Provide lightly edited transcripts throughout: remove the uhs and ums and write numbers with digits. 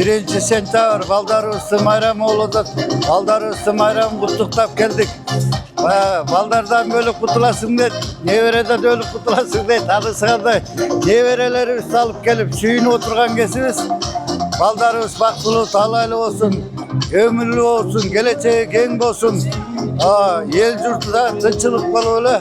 1 sentabr baldarыбыздын майрамы болуп атат. Балдарыбыздын майрамын куттуктап келдик. Балдардан бөлүп кутуласың дейт, небереден бөлүп кутуласың дейт. Анысыгандай неберелерибизди алып келип сүйүнүп отурган кезибиз. Балдарыбыз бактылуу, талайлуу болсун, өмүрлүү болсун, келечеги кең болсун. Эл журтуда тынчылык болуп эле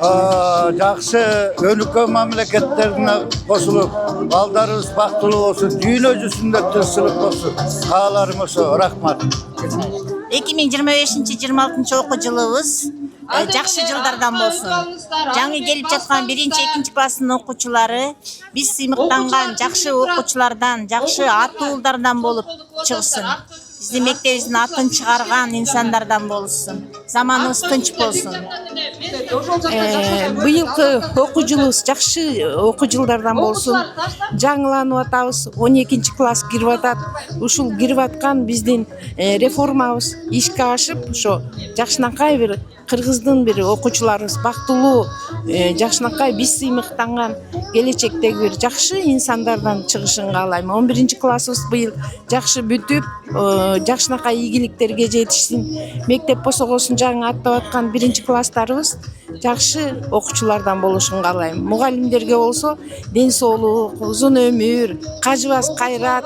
жакшы өнүккөн мамлекеттерине кошулуп, балдарыбыз бактылуу болсун, дүйнө жүзүндө тынччылык болсун. Кааларым ошо. Рахмат. 2025-26 окуу жылыбыз жакшы жылдардан болсун. Жаңы келип жаткан 1-2 класстын окуучулары биз сыймыктанган жакшы окуучулардан, жакшы атуулдардан болуп чыгсын. Биздин мектебибиздин атын чыгарган инсандардан болсун. Заманыбыз тынч болсун. Быйылкы окуу жылыбыз жакшы окуу жылдардан болсун. Жаңыланып атабыз. 12 класс кирип атат. Ушул кирип аткан биздин реформабыз ишке ашып, ошо жакшынакай бир кыргыздын бир окуучуларыбыз бактылуу, жакшынакай биз сыймыктанган келечектеги бир жакшы инсандардан чыгышын каалайм. 11 классыбыз быйыл жакшы бүтүп, жакшынакай ийгиликтерге жетишсин. Мектеп босогосун жаңы аттап аткан 1 класстарыбыз жакшы окуучулардан болушун каалайм. Мугалимдерге болсо ден соолук, узун өмүр, кажыбас кайрат,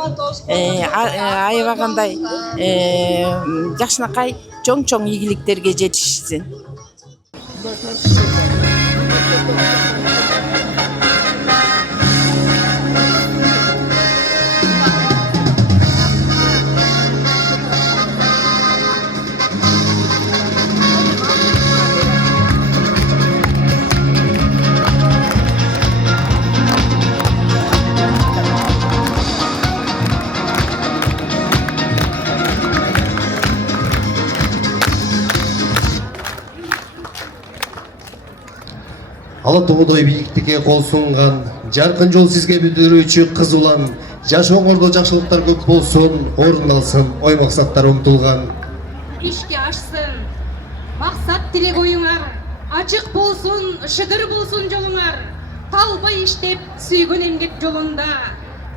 аябагандай жакшынакай чоң ийгиликтерге жетишсин. Ала тоодой бийиктикке кол сунган, жаркын жол сизге бүтүрүүчү кыз улан, жашооңордо жакшылыктар көп болсун, орун алсын, ой максаттар умтулган. Ишке ашсын, максат тилек оюңар, ачык болсун, шыдыр болсун жолуңар, талбай иштеп сүйгөн эмгек жолунда,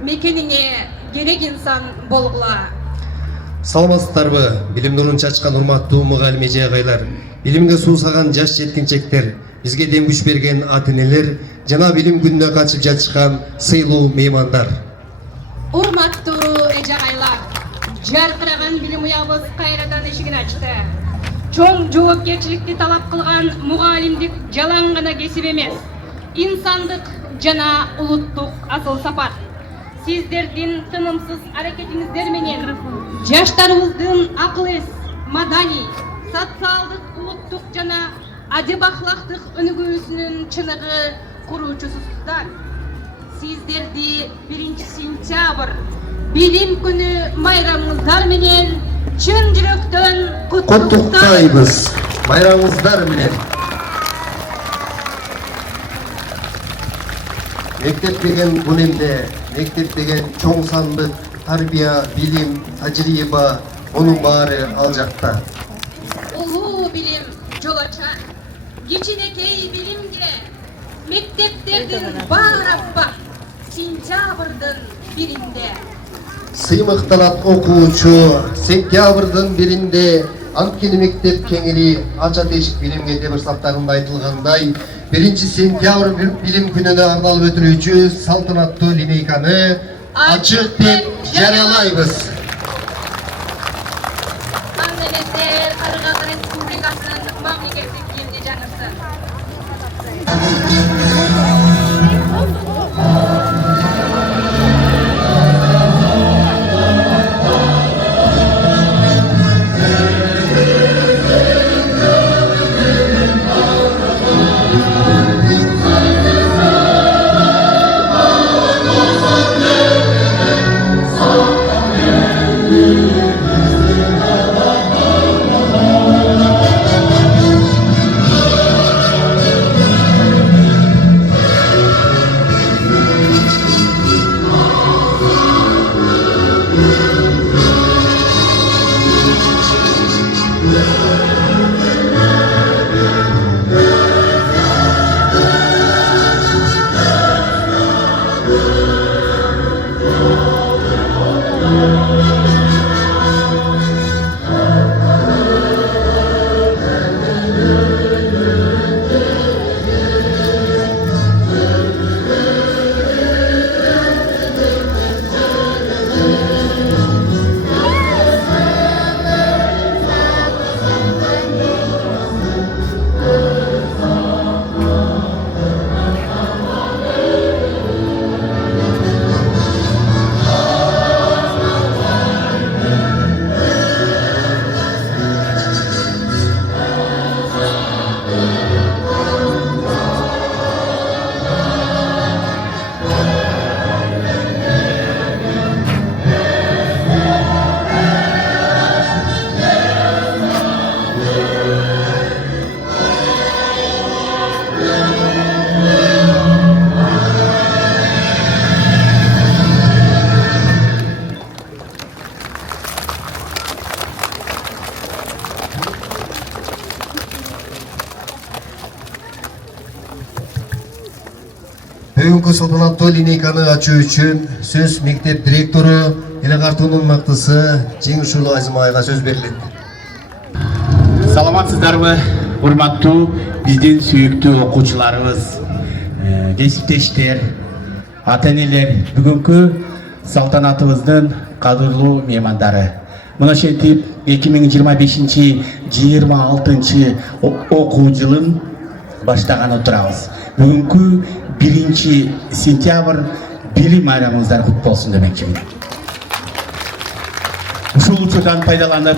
мекениңе керек инсан болгула. Саламатсыздарбы, билим нурун чачкан урматтуу мугалим эже агайлар, билимге суусаган жаш жеткинчектер, бизге дем күч берген ата-энелер, жана билим күнүнө катышып жатышкан сыйлуу меймандар. Урматтуу эже агайлар, жаркыраган билим уябыз кайрадан эшигин ачты. Чоң жоопкерчиликти талап кылган мугалимдик жалаң гана кесип эмес, инсандык жана улуттук асыл сапат. Сиздердин тынымсыз аракетиңиздер менен жаштарыбыздын акыл-эс, маданий, социалдык, улуттук жана адеп ахлактык өнүгүүсүнүн чыныгы куруучусуздар. Сиздерди 1 сентябрь билим күнү майрамыңыздар менен чын жүрөктөн Куттуктайбыз. Майрамыңыздар менен. Мектеп деген бул эмне? Мектеп деген чоң сандык, тарбия, билим, тажрыйба, мунун баары ал жакта. Улуу билим жол ачар. Кичинекей билимге мектептердин баары аппак сентябрдын 1-inde. Сыймыктанат окуучу сентябрдын 1-inde анткени мектеп кеңири ача тешик билимге деп саптарында айтылгандай 1 сентябрь билим күнүнө арналып өтүлүүчү салтанаттуу линейканы ачык деп жарыялайбыз. Кыргыз Республикасынын мамлекеттик кийимди жаңырсын. Бүгүнкү салтанаттуу линейканы ачуу үчүн сөз мектеп директору Эле Картуунун мактысы Жеңиш уулу Азимайга сөз берилет. Саламатсыздарбы, урматтуу биздин сүйүктүү окуучуларыбыз, кесиптештер, ата-энелер, бүгүнкү салтанатыбыздын кадырлуу меймандары. Мына ошентип 2025-26 окуу жылын баштаганы турабыз. Бүгүнкү 1 сентябрь билим байрамыңыздар кут болсун демекчимин. Ушул учурдан пайдаланып,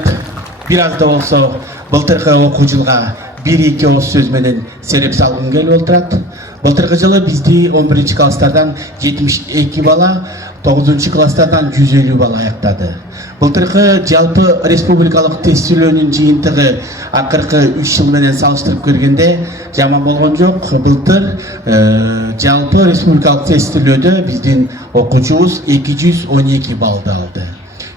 бир аз да болсо былтыркы окуу жылга 1-2 ооз сөз менен сереп салгым келип отурат. Былтыркы жылы бизди 11 класстардан 72 бала, 9 класстардан 150 бала аяктады. Былтыркы жалпы республикалык тестилөөнүн жыйынтыгы акыркы 3 жыл менен салыштырып көргөндө жаман болгон жок. Былтыр жалпы республикалык тестилөөдө биздин окуучубуз 212 баллды алды.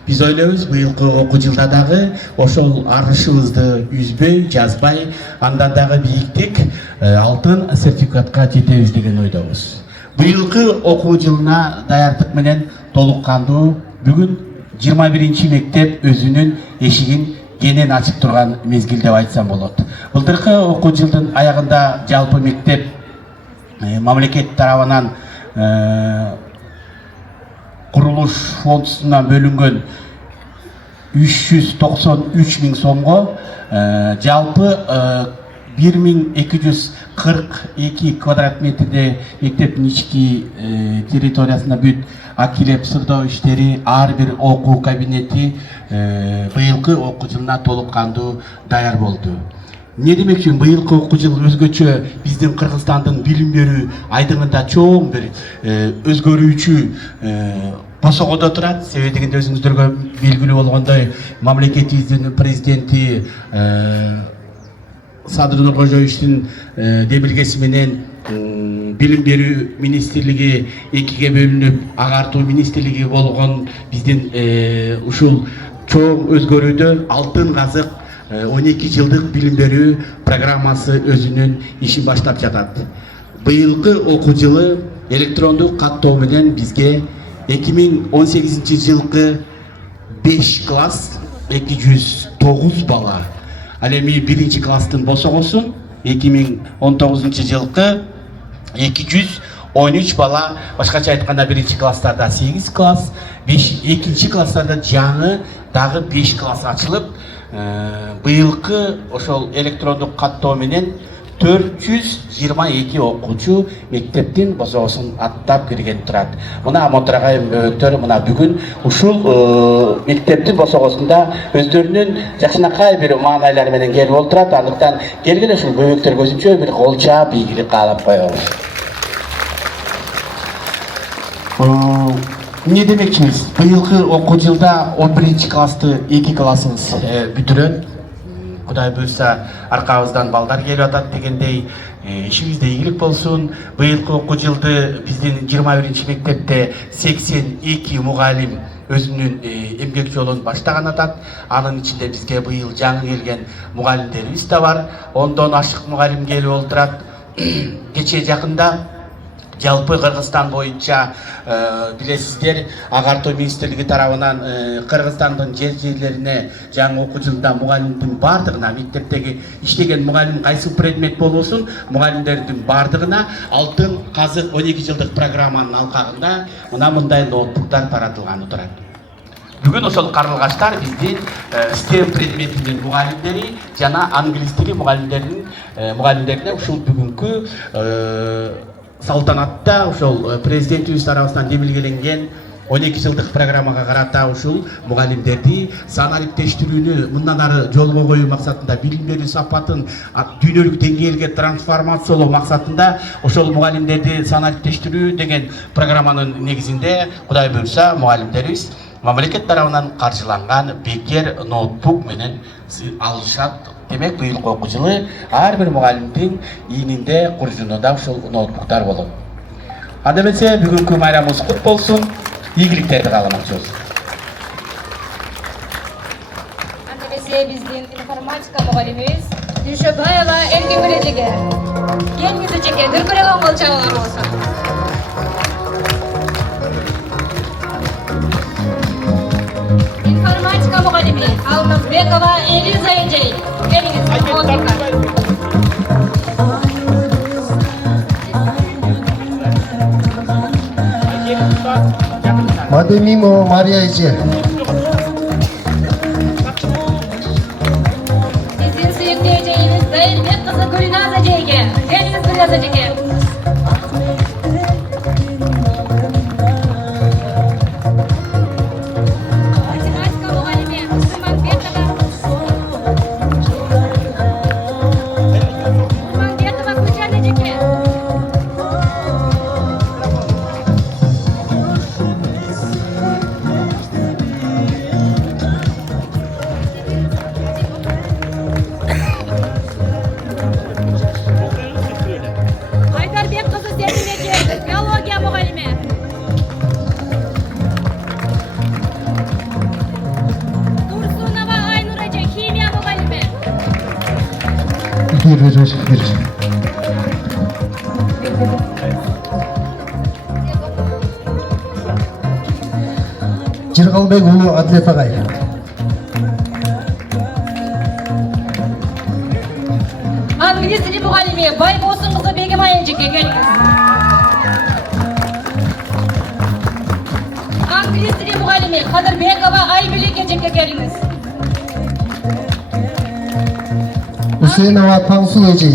Биз ойлойбуз, быйылкы окуу жылда дагы ошол арышыбызды үзбөй, жазбай, андан дагы бийиктик алтын сертификатка жетебиз деген ойдобуз. Быйылкы окуу жылына даярдык менен толук кандуу бүгүн 21 мектеп өзүнүн эшигин кенен ачып турган мезгил деп айтсам болот. Былтыркы окуу жылдын аягында жалпы мектеп мамлекет тарабынан курулуш фондунан бөлүнгөн 393 000 сомго жалпы 1242 квадрат метрде мектептин ички территориясында бүт акилеп сырдоо иштери, ар бир окуу кабинети быйылкы окуу жылына толук кандуу даяр болду. Не демекчимин, быйылкы окуу жыл өзгөчө биздин Кыргызстандын билим берүү айдыңында чоң бир өзгөрүүчү босогодо турат. Себеби дегенде өзүңүздөргө белгилүү болгондой, мамлекетибиздин президенти Садыр Нуркожоевичтин демилгеси менен билим берүү министрлиги экиге бөлүнүп, агартуу министрлиги болгон биздин ушул чоң өзгөрүүдө алтын казык 12 жылдык билим берүү программасы өзүнүн ишин баштап жатат. Быйылкы окуу жылы электрондук каттоо менен бизге 2018 жылкы 5 класс 209 бала, ал эми 1 класстын босогосун 2019 жылкы 213 бала, башкача айтканда 1 класстарда 8 класс, 2 класстарда жаңы дагы 5 класс ачылып, быйылкы ошол электрондук каттоо менен 422 окуучу мектептин босогосун аттап кирген турат. Мына Мотурагай бөбөктөр мына бүгүн ушул мектептин босогосунда өздөрүнүн жакшынакай бир маанайлары менен келип отурат. Андыктан келген ушул бөбөктөргө өзүнчө бир колча ийгилик каалап коебуз. Не демекчимиз? Быйылкы окуу жылда 11 классты 2 классыбыз бүтүрөт. Кудай буйрса аркабыздан балдар келип атат дегендей, ишибизде ийгилик болсун. Быйылкы окуу жылды биздин 21 мектепте 82 мугалим өзүнүн эмгек жолун баштаган атат. Анын ичинде бизге быйыл жаңы келген мугалимдерибиз да бар. 10дон ашык мугалим келип отурат. Кечээ жакында жалпы Кыргызстан боюнча билесиздер, агартуу министрлиги тарабынан Кыргызстандын жерлерине жаңы окуу жылда мугалимдин бардыгына, мектептеги иштеген мугалим кайсы предмет болбосун, мугалимдердин бардыгына алтын казык 12 жылдык программанын алкагында мына мындай ноутбуктар таратылганы турат. Бүгүн ошол карлыгаштар биздин STEM предметинин мугалимдери жана англис тили мугалимдерине ушул бүгүнкү салтанатта ошол президентибиз тарабынан демилгеленген 12 жылдык программага карата ушул мугалимдерди санариптештирүүнү мындан ары жолго коюу максатында, билим берүү сапатын дүйнөлүк деңгээлге трансформациялоо максатында ошол мугалимдерди санариптештирүү деген программанын негизинде Кудай буйрса мугалимдерибиз мамлекет тарабынан каржыланган бекер ноутбук менен алышат. Демек, быйылкы окуу жылы ар бир мугалимдин ийининде, куржунунда ушул ноутбуктар болот. Анда эмесе бүгүнкү майрамыбыз кут болсун. Ийгиликтерди кааламакчыбыз. Анда эмесе биздин информатика мугалимибиз Дүйшөбаева Элге Бележеге. Келиңиз эжеке, дүркүрөгөн кол чабуулар болсун. Информатика мұғалімі Алмазбекова Элиза Эжей. Келіңіз, орнына. Мадемимова Мария эже. Біздің сүйікті Эжейіміз Дайырбек қызы Гүлназ Эжейге. Келіңіз, Гүлназ Эжейге. Математика мұғалімі Құрманбетова. Құрманбетова Гүлжан Эжеге. Айдарбек қызы Сәлим Эже, биология мұғалімі. Турсунова Айнұр Эже, химия мұғалімі. Жыргалбек уулу Адлет агай. Англис тілі мұғалімі Байбосын қызы Бегімай Эжеге. Келіңіз. Англис тілі мұғалімі Қадырбекова Айбілек Эжеге. Келіңіз. Усейнова Таңсу эже.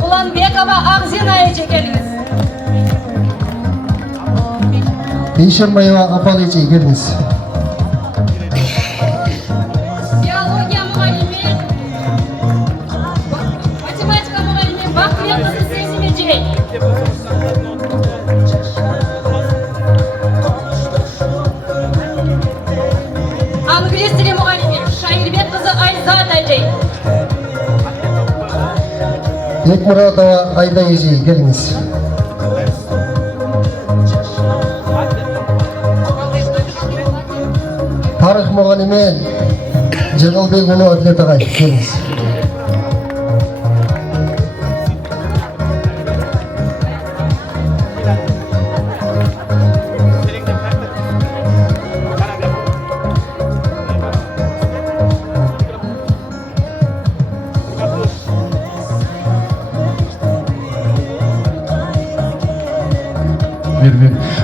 Ұланбекова Ақзина Эже. Келіңіз. Бейшербаева Апал эже. Келиңиз. Биология мұғалімі математика мұғалімі Бақылет қызы Сезім Эже. Англис тілі мұғалімі Шайырбек қызы Айзат Эже. Бекмуратова Айда эже. Келиңиз. Тарых мугалими Жыргалбек уулу Адлет агай. Келиңиз.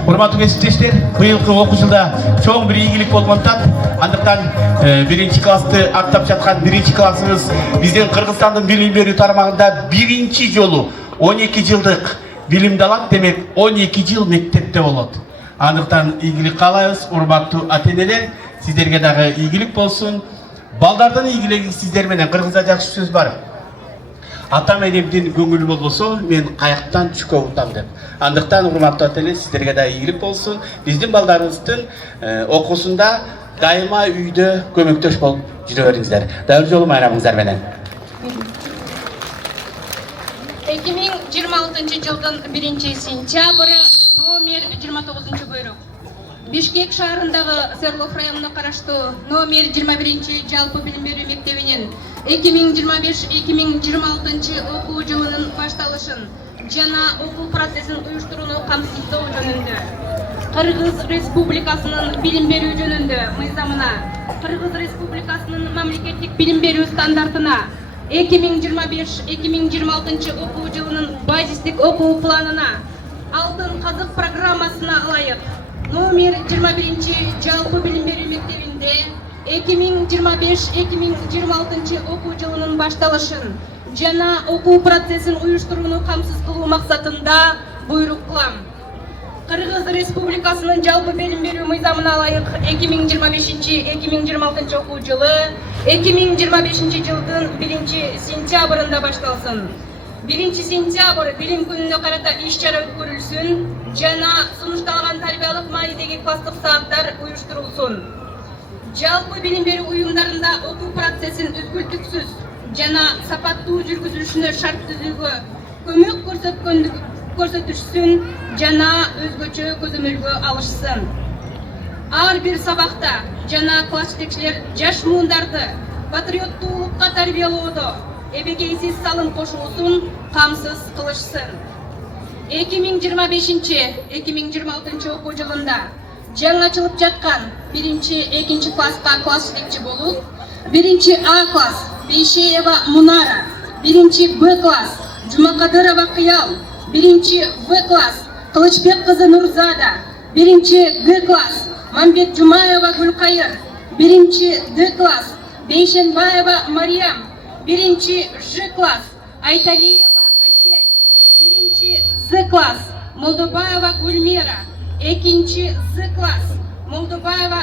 Урматтуу кесиптештер, быйылкы окуу жылда чоң бир ийгилик болгондуктан, андыктан биринчи классты аттап жаткан биринчи классыбыз биздин Кыргызстандын билим берүү тармагында биринчи жолу 12 жылдык билимди алат, демек 12 жыл мектепте болот. Андыктан ийгилик каалайбыз, урматтуу ата-энелер, сиздерге дагы ийгилик болсун. Балдардын ийгилиги сиздер менен. Кыргызда жакшы сөз бар. Ата менемдин көңүлү болбосо, мен каяктан түшкө утам деп. Андыктан урматтуу ата-энелер, сиздерге да ийгилик болсун. Биздин балдарыбыздын окуусунда дайыма үйдө көмөктөш болуп жүрө бериңиздер. Дагы жолу майрамыңыздар менен. 2026 жылдын 1 сентябры номер 29 буйрук. Бишкек шаарындагы Серлов районуна караштуу номер 21 жалпы билим берүү мектебинин 2025-2026 окуу жылынын башталышын жана окуу процессин уюштурууну камсыздоо жөнүндө Кыргыз Республикасынын билим берүү жөнүндө мыйзамына, Кыргыз Республикасынын мамлекеттик билим берүү стандартына, 2025-2026 окуу жылынын базистик окуу планына, Алтын казык программасына ылайык номер 21 жалпы билим берүү мектебинде 2025-2026 окуу жылынын башталышын жана окуу процессин уюштурууну камсыз кылуу максатында буйрук кылам. Кыргыз Республикасынын жалпы билим берүү мыйзамына ылайык 2025-2026 окуу жылы 2025 жылдын 1 сентябрында башталсын. 1 сентябрь билим күнүнө карата иш-чара өткөрүлсүн жана сунушталган тарбиялык маанидеги класстык сааттар уюштурулсун. Жалпы билим берүү уюмдарында окуу процессин үзгүлтүксүз жана сапаттуу жүргүзүлүшүнө шарт түзүүгө көмөк көрсөтүшсүн жана өзгөчө көзөмөлгө алышсын. Ар бир сабакта жана класс жетекчилер жаш муундарды патриоттуулукка тарбиялоодо, эбегейсиз салым кошуусун камсыз кылышсын. 2025-2026 окуу жылында жаңы ачылып жаткан 1-2 класска класс жетекчи болуп, 1-А класс Бейшеева Мунара, 1-Б класс Жумакадырова Кыял, 1-В класс Кылычбек кызы Нурзада, 1-Г класс Мамбет Жумаева Гулкайыр, 1-Д класс Бейшенбаева Мариям, 1-Ж класс Айталиева Асель, 1-З класс Молдобаева Гульмира, 2-З класс Молдобаева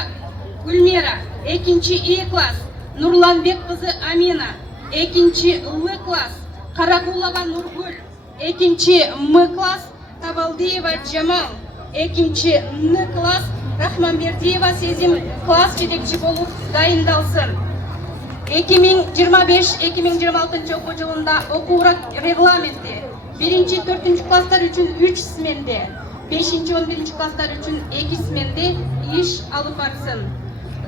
Гульмира, 2-И класс Нурланбек кызы Амина, 2-Л класс Каракулова Нургуль, 2-М класс Табалдиева Джамал, 2-Н класс Рахманбердиева Сезим класс жетекчи болуп дайындалсын. 2025-2026 окуу жылында окуу регламенти 1-4 класстар үчүн 3 сменде, 5-11 класстар үчүн 2 сменде иш алып барсын.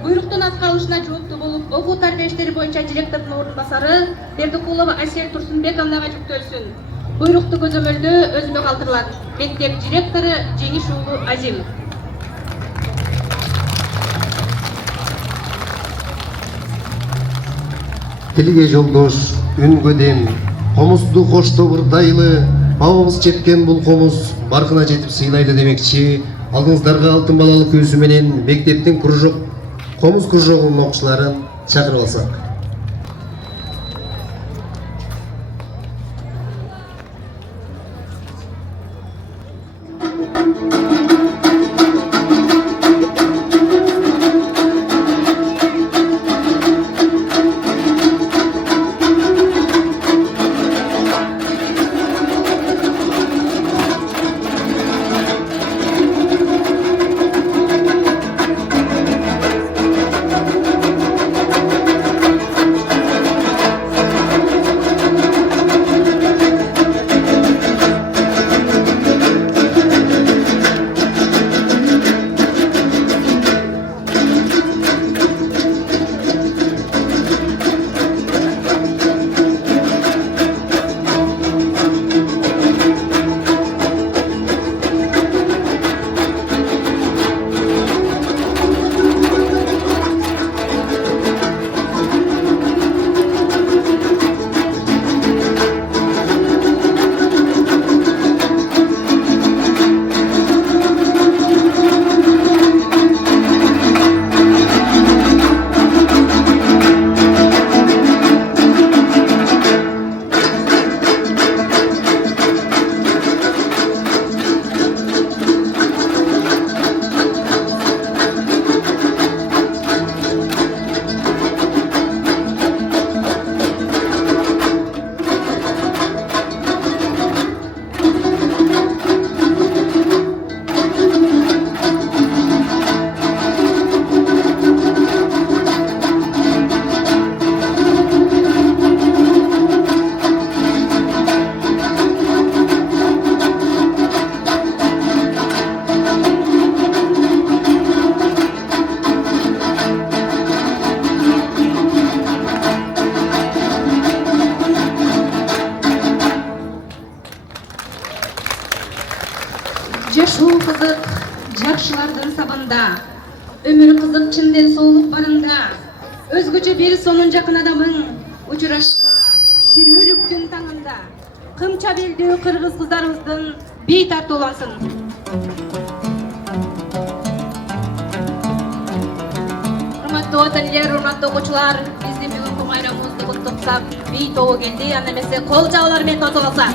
Буйруктун аткарылышына жооптуу болуп, окуу тарбия иштери боюнча директордун ордун басары Бердикулова Асель Турсунбековнага жүктөлсүн. Буйрукту көзөмөлдөө өзүмө калтырылат. Мектеп директору Жеңиш уулу Азимов. Тилге жолдош, үнгө дем, комузду кошто ырдайлы, бабабыз жеткен бул комуз баркына жетип сыйлайды демекчи, алдыңыздарга алтын балалык көзү менен мектептин комуз кружогунун окуучуларын чакырып алсак. Жашоо кызык жакшылардын сабында, өмүр кызык чынден соолук барында, өзгөчө бир сонун жакын адамың учурашка тирүүлүктүн таңында, кымча белдүү кыргыз кыздарыбыздын бий тартуулансын. Урматтуу отелер, урматтуу окуучулар, биздин бүгүнкү майрамыбызды куттуктап, бий тобу келди, анда эмесе кол жабуулар менен тотуп алсак.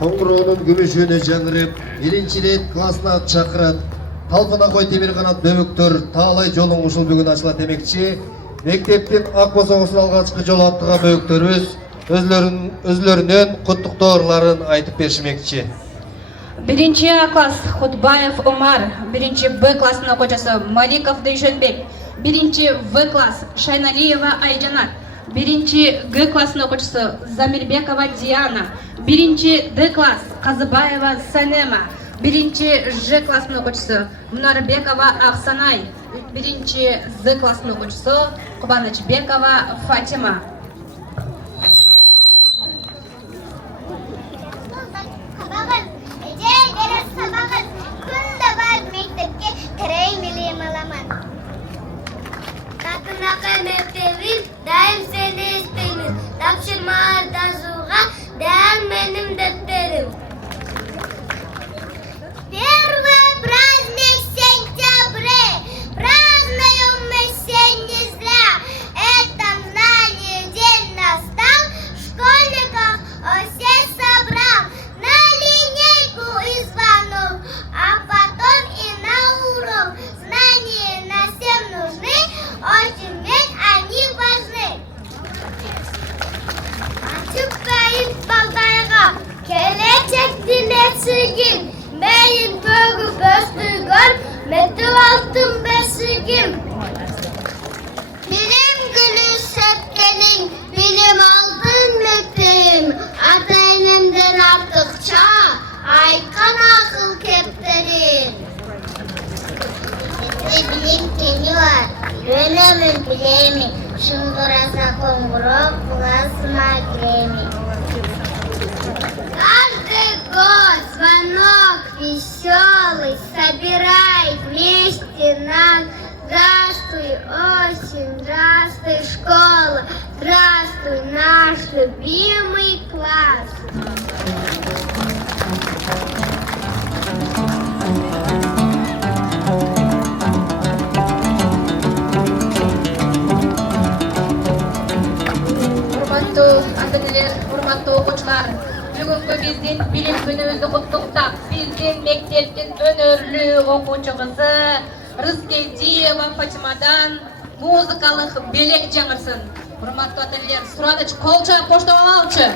Тоңгуроонун күмүш үнү жаңырып, биринчи рет классына чакырат. Талпына кой темир канат бөбөктөр таалай жолуң ушул бүгүн ачыла демекчи. Мектептин ак босогусун алгачкы жолу аттаган бөбөктөрүбүз өзлөрүнөн куттуктоорларын айтып беришмекчи. Birinci A класс Хутбаев Омар, birinci B классының оқушысы Маликов Дүйшенбек, birinci В класс Шайналиева Айжанат, birinci Г классының оқушысы Замирбекова Диана, birinci Д класс Казыбаева Санема, birinci Ж классының оқушысы Мунарбекова Ақсанай, birinci З классының оқушысы Кубанычбекова Фатима. Daim seni isterim. Tapşırmalarda zuğa, değer benim defterim. Первый праздник в сентябре. Празднуем мы сегодня зря. Это знание день настал. В школьниках все собрал. На линейку и звонок, а потом и на урок. Знания на всем нужны, очень ведь они важны. Açık kayıp baldarga, gelecek dileçigim. Beyin kögü böstügör, metal altın besigim. Bilim gülü sepkenin, bilim aldın meteğim. Ataynemden arttıkça, aykan akıl kepterim. Bilim keni var, önemli bilemi. Шунгураса конгурок, классна греми. Каждый год звонок веселый собирает вместе нас. Здравствуй, осень, здравствуй, школа, здравствуй, наш любимый класс. Ата-энелер, урматтуу окуучулар, бүгүнкү биздин билим күнүбүздү куттуктап, биздин мектептин өнөрлүү окуучубузу Рыскелдиева Фатимадан музыкалык белек жаңырсын. Урматтуу ата-энелер, сураныч кол чоюп коштоп алчы.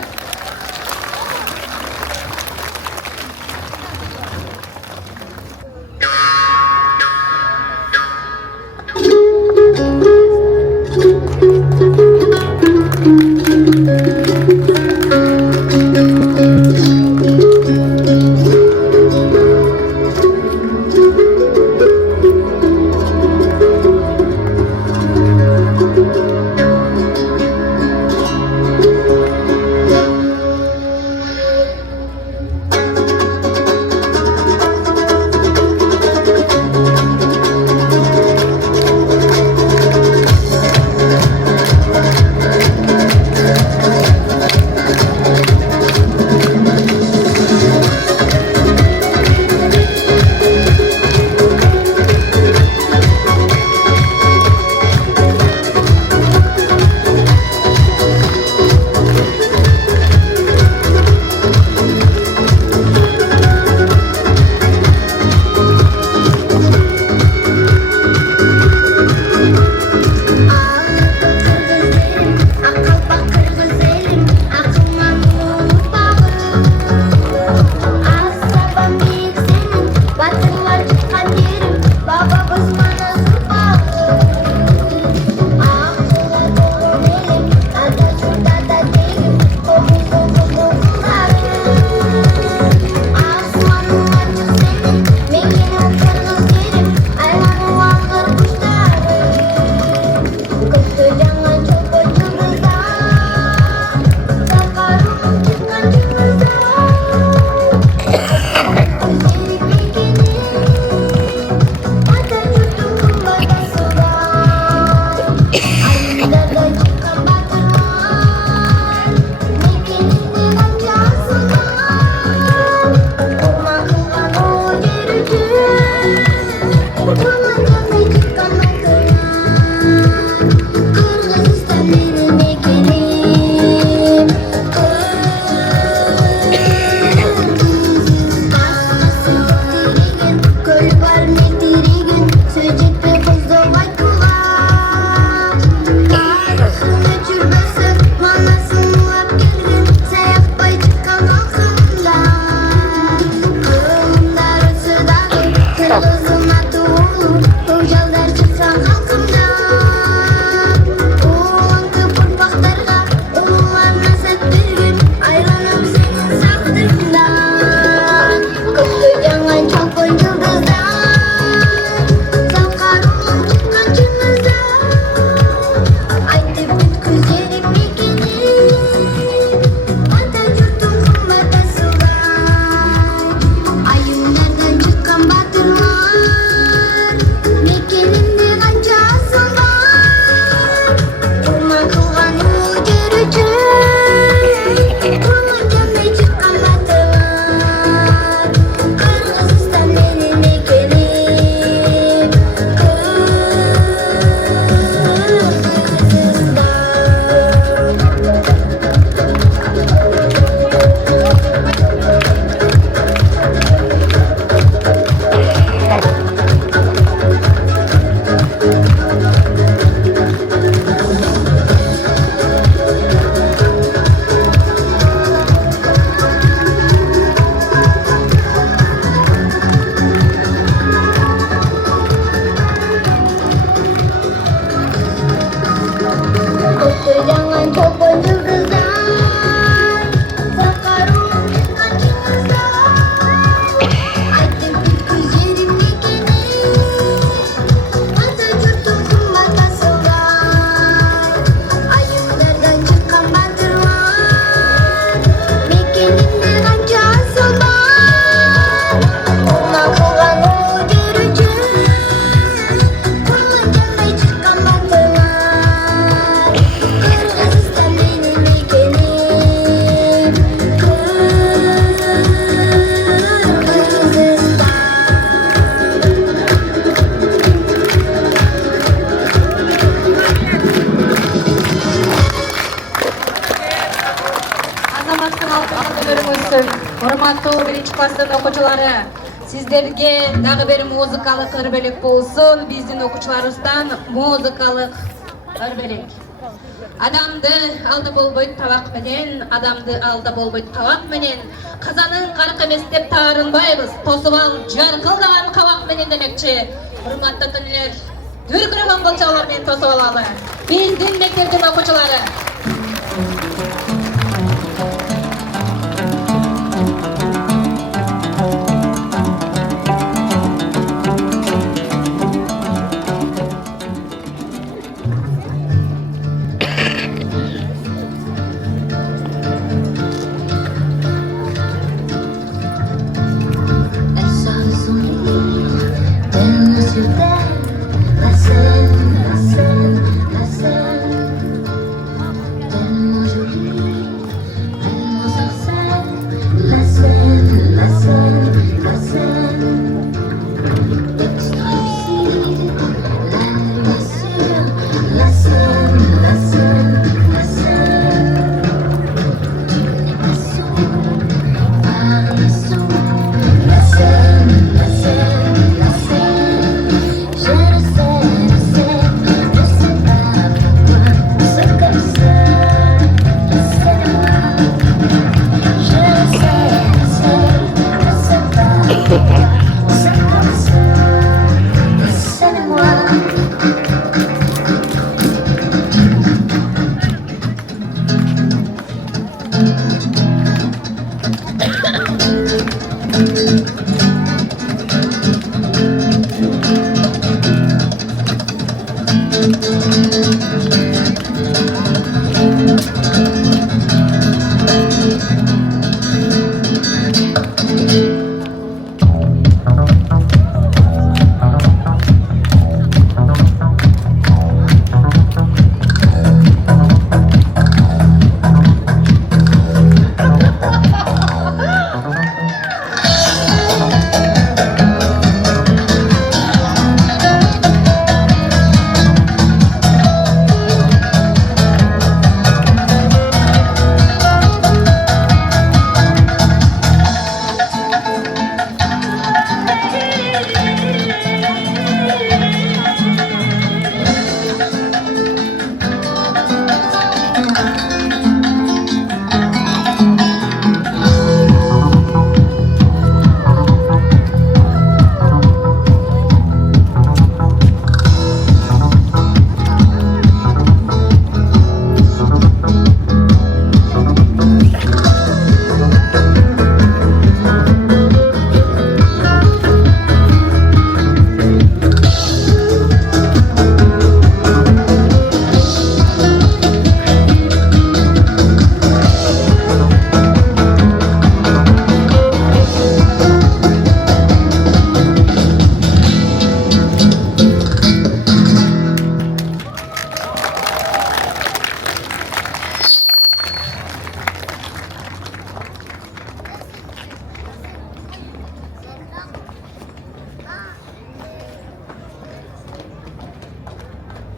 болсын. Урматтуу 1-класстын окуучулары, сиздерге дагы бир музыкалык ырбелек болсын. Биздин окуучуларыбыздан музыкалык ырбелек. Адамды алда болбойт табак менен, адамды алда болбойт табак менен. Казанын карак эмес деп таарынбайбыз. Тосуп ал жаркылдаган кабак менен демекчи. Урматтуу түнүлөр, дүркүрөгөн болчолор менен тосуп алалы. Биздин мектептин окуучулары.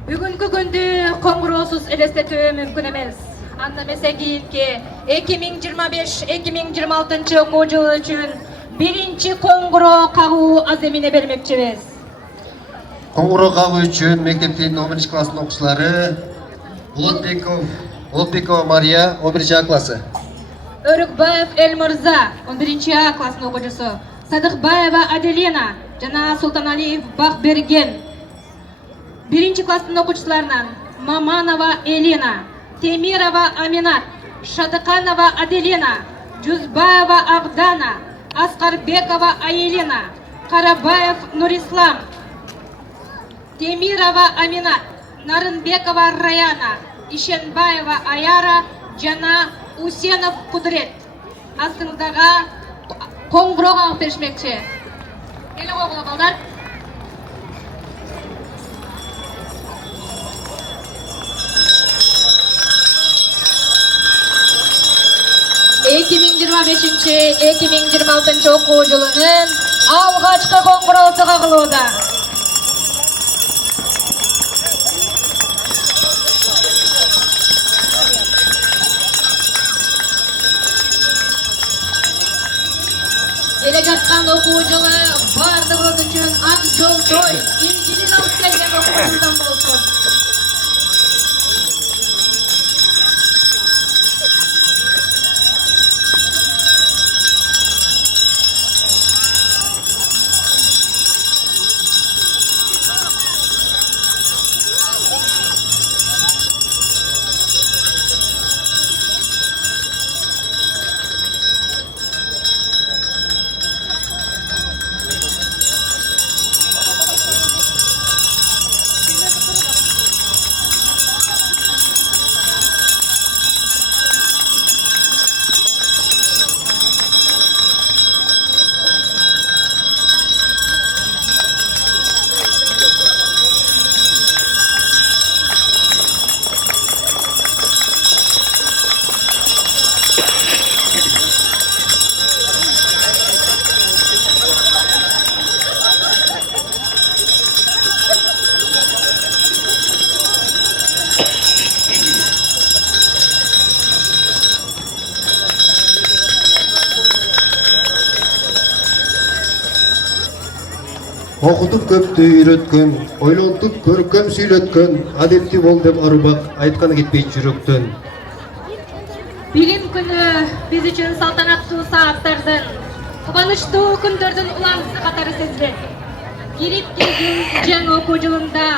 Бүгүнкү күндү коңгуроосуз элестетүү мүмкүн эмес. Анда эмесе кийинки 2025-2026 окуу жылы үчүн биринчи коңгуроо кагуу аземине бермекчибиз. Коңгуроо кагуу үчүн мектептин 11 класстын окуучулары Болотбекова Мария 11 классы. Өрүкбаев Элмырза 11 А класстын окуучусу. Садыкбаева Аделина жана Султаналиев Бакберген 1 класстын окуучуларынан Маманова Элина, Темирова Аминат, Шадыканова Аделина, Жузбаева Агдана, Аскарбекова Аелина, Карабаев Нурислам, Темирова Аминат, Нарынбекова Раяна, Ишенбаева Аяра, жана Усенов Кудрет. Астыңыздага коңгуроо кагып беришмекчи. Келе койгула балдар. 2025-2026 окуу жылынын алгачкы коңгуроосу кагылууда. жылы бардығымыз үшін ақ жол той инжилин алып келген оқушыдан болсын. Окутуп көптү үйрөткөн, ойлонтуп көркөм сүйлөткөн, адепти бол деп арубак, айтканы кетпейт жүрөктөн. Билим күнү биз үчүн салтанаттуу сааттардын, кубанычтуу күндөрдүн уланысы катары сезилет. Кирип келген жаңы окуу жылында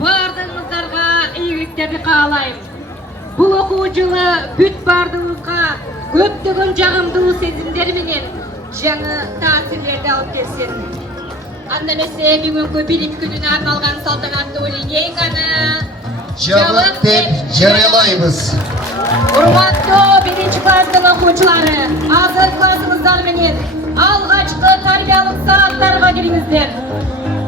бардыгыңыздарга ийгиликтерди каалайм. Бул окуу жылы бүт бардыгыбызга көптөгөн жагымдуу сезимдер менен жаңы таасирлерди алып келсин. Анда эмесе бүгүнкү билим күнүнө арналган салтанаттуу линейканы Жабык деп жарыялайбыз. Урматтуу биринчи класстын окуучулары, азыр классыбыздар менен алгачкы тарбиялык сааттарга кириңиздер.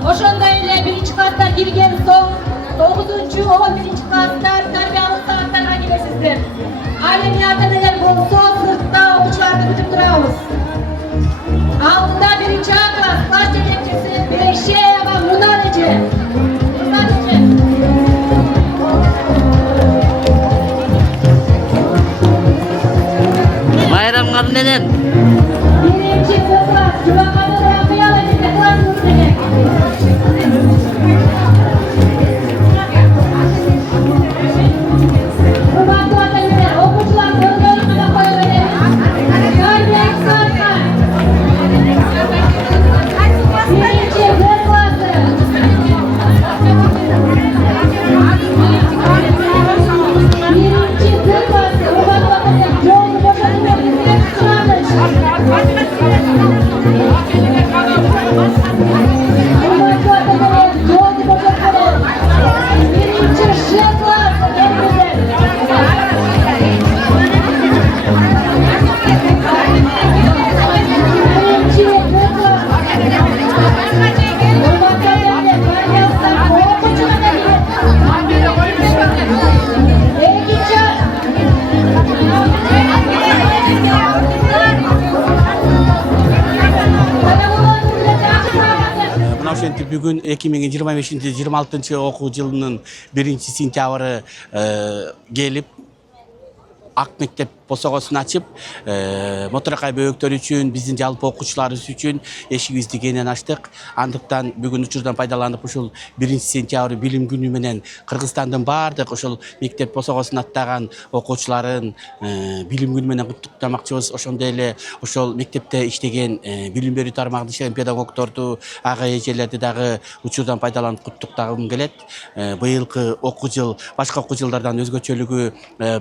Ошондой эле биринчи класстар кирген соң 9-11 класстар тарбиялык сааттарга киресиздер. Ал эми ата-энелер болсо сыртта окуучуларды күтүп турабыз. Алдында биринчи класс жетекчиси Бейшеева Мунар эже. Bayramlar neden? Birinci klас Cuma'nın Rabia'lı eje klasımız eje. Kurbanlı ata-eneler, okucular bölümlerine koyuverelim. Gördük sarkar. Birinci klası. Birinci klası. Kurbanlı ata-eneler, yolunu boşaltın. Ошентип бүгүн 2025-26 окуу жылынын 1-сентябры келип ак мектеп босогосун ачып, моторакай бөбөктөр үчүн, биздин жалпы окуучуларыбыз үчүн эшигибизди кенен ачтык. Андыктан бүгүн учурдан пайдаланып ушул 1-сентябрь билим күнү менен Кыргызстандын баардык ошол мектеп босогосун аттаган окуучуларын билим күнү менен куттуктамакчыбыз. Ошондой эле ошол мектепте иштеген билим берүү тармагында иштеген педагогдорду, ага эжелерди дагы учурдан пайдаланып куттуктагым келет. Быйылкы окуу жыл башка окуу жылдардан өзгөчөлүгү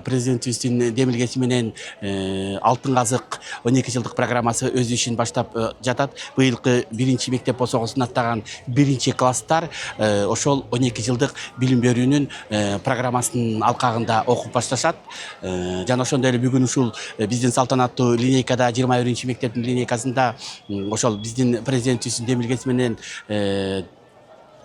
президентибиздин демилгеси менен Алтын казык 12 жылдык программасы өз ишин баштап жатат. Быйылкы 1-чи мектеп босогосун аттаган 1-чи класстар ошол 12 жылдык билим берүүнүн программасынын алкагында окуп башташат. Жана ошондой эле бүгүн ушул биздин салтанаттуу линейкада 21-чи мектептин линейкасында ошол биздин президентибиздин демилгеси менен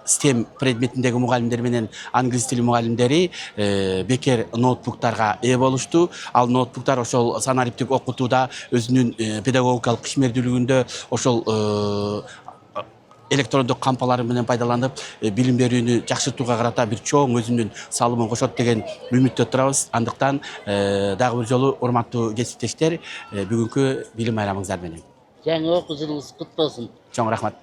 STEM предметиндеги мугалимдер менен англис тили мугалимдери бекер ноутбуктарга ээ болушту. Ал ноутбуктар ошол санариптик окутууда өзүнүн педагогикалык ишмердүүлүгүндө ошол электрондук кампалары менен пайдаланып билим берүүнү жакшыртууга карата бир чоң өзүнүн салымын кошот деген үмүттө турабыз. Андыктан дагы бир жолу урматтуу кесиптештер, бүгүнкү билим байрамыңыздар менен. Жаңа оқу жылыңыз құтты болсын. Чоң рахмат.